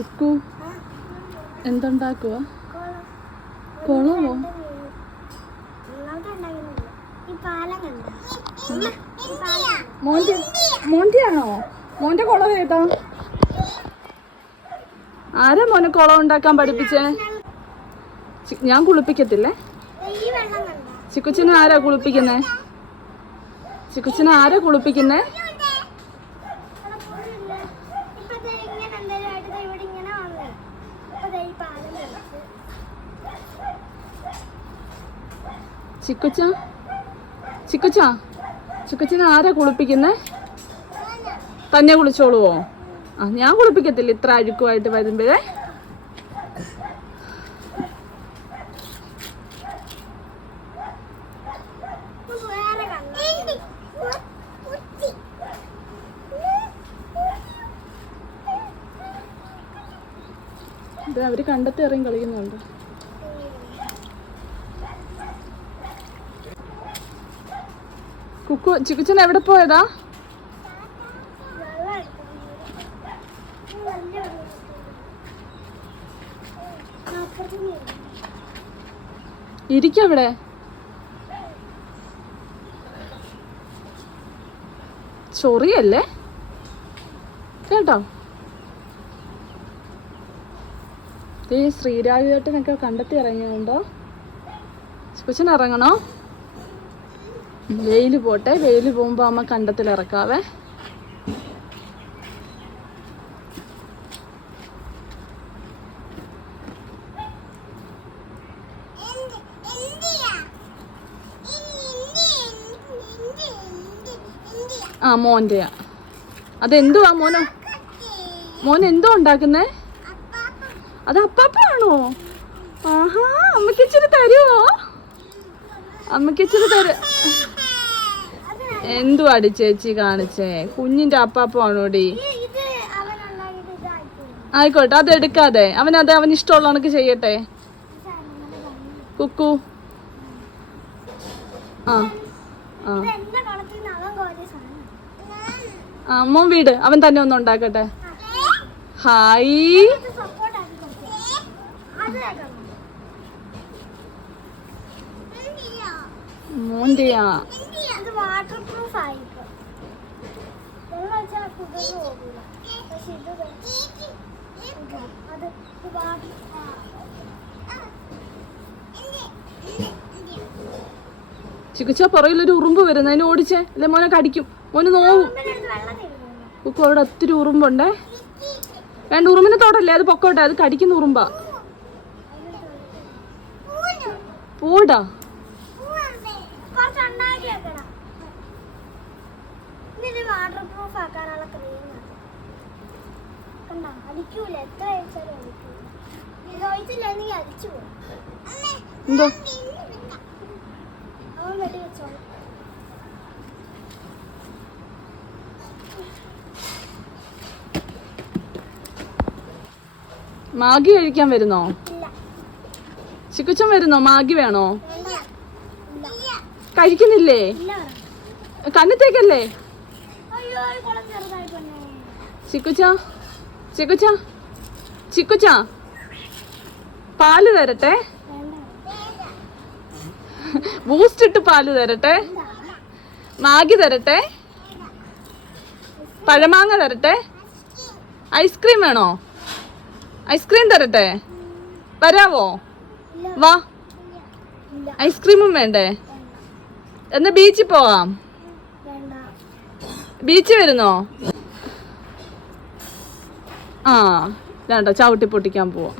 കുക്കു എന്തുണ്ടാക്കുക? കുളമോ? മോന്റെയാണോ? മോന്റെ കുളം ഏതാ? ആരാ മോനെ കുളം ഉണ്ടാക്കാൻ പഠിപ്പിച്ചേ? ഞാൻ കുളിപ്പിക്കത്തില്ലേ. ചിക്കുച്ചിനെ ആരാ കുളിപ്പിക്കുന്നേ? ചിക്കുച്ചിനെ ആരാ കുളിപ്പിക്കുന്നേ? ചിക്കുച്ച ചിക്കുച്ച ചിക്കുച്ചിനെ ആരാ കുളിപ്പിക്കുന്നേ? തന്നെ കുളിച്ചോളുവോ? ആ, ഞാൻ കുളിപ്പിക്കത്തില്ല ഇത്ര അഴുക്കുമായിട്ട് വരുമ്പോഴേ. അവര് കണ്ടെത്തി ഇറങ്ങി കളിക്കുന്നുണ്ട്. കുക്കു ചിക്കുച്ചൻ എവിടെ പോയതാ? ഇരിക്കവിടെ. ചൊറിയല്ലേ കേട്ടോ. ഈ ശ്രീരാജേട്ടനൊക്കെ കണ്ടെത്തി ഇറങ്ങിയുണ്ടോ? ചിക്കുച്ചൻ ഇറങ്ങണോ? വെയില് പോട്ടെ, വെയില് പോകുമ്പോ അമ്മ കണ്ടത്തിൽ ഇറക്കാവേ. ആ മോന്റെയാ. അതെന്തുവാ മോനോ? മോൻ എന്തോ ഉണ്ടാക്കുന്നേ? അത് അപ്പാപ്പാണോ? ആഹാ, അമ്മക്ക് ഇച്ചിരി തരുവോ? അമ്മക്ക് ഇച്ചിരി തരും. എന്തുവാടി ചേച്ചി കാണിച്ചേ? കുഞ്ഞിന്റെ അപ്പാപ്പാണോടി? ആയിക്കോട്ടെ, അത് എടുക്കാതെ അവനത് അവന് ഇഷ്ടമുള്ള കണക്ക് ചെയ്യട്ടെ. കുക്കു ആ ആ ആ മോൻ വീട് അവൻ തന്നെ ഒന്ന് ഉണ്ടാക്കട്ടെ. ഹായ്. മോന്റെയാ. ചിക്കുച്ച പുറകിലൊരു ഉറുമ്പ് വരുന്നു, അതിന് ഓടിച്ചേ അല്ലെ മോനെ കടിക്കും. മോന് നോവും. കുക്കു അവിടെ ഒത്തിരി ഉറുമ്പുണ്ടേ. വേണ്ട, ഉറുമ്പിനെ തൊടല്ലേ, അത് പൊക്കോട്ടെ, അത് കടിക്കുന്ന ഉറുമ്പാ. പോടാ. എന്തോ മാഗി കഴിക്കാൻ വരുന്നോ? ചിക്കുച്ചൻ വരുന്നോ? മാഗി വേണോ? കഴിക്കുന്നില്ലേ? കണ്ണത്തേക്കല്ലേ? ചിക്കുച്ച ചിക്കുച്ച ചിക്കുച്ച പാല് തരട്ടെ? ബൂസ്റ്റ് ഇട്ട് പാല് തരട്ടെ? മാഗി തരട്ടെ? പഴമാങ്ങ തരട്ടെ? ഐസ്ക്രീം വേണോ? ഐസ്ക്രീം തരട്ടെ? വരാവോ? വാ. ഐസ്ക്രീമും വേണ്ടേ? എന്നാ ബീച്ചിൽ പോവാം. ബീച്ചിൽ വരുന്നോ? ആ വേണ്ട, ചവിട്ടി പൊട്ടിക്കാൻ പോവാം.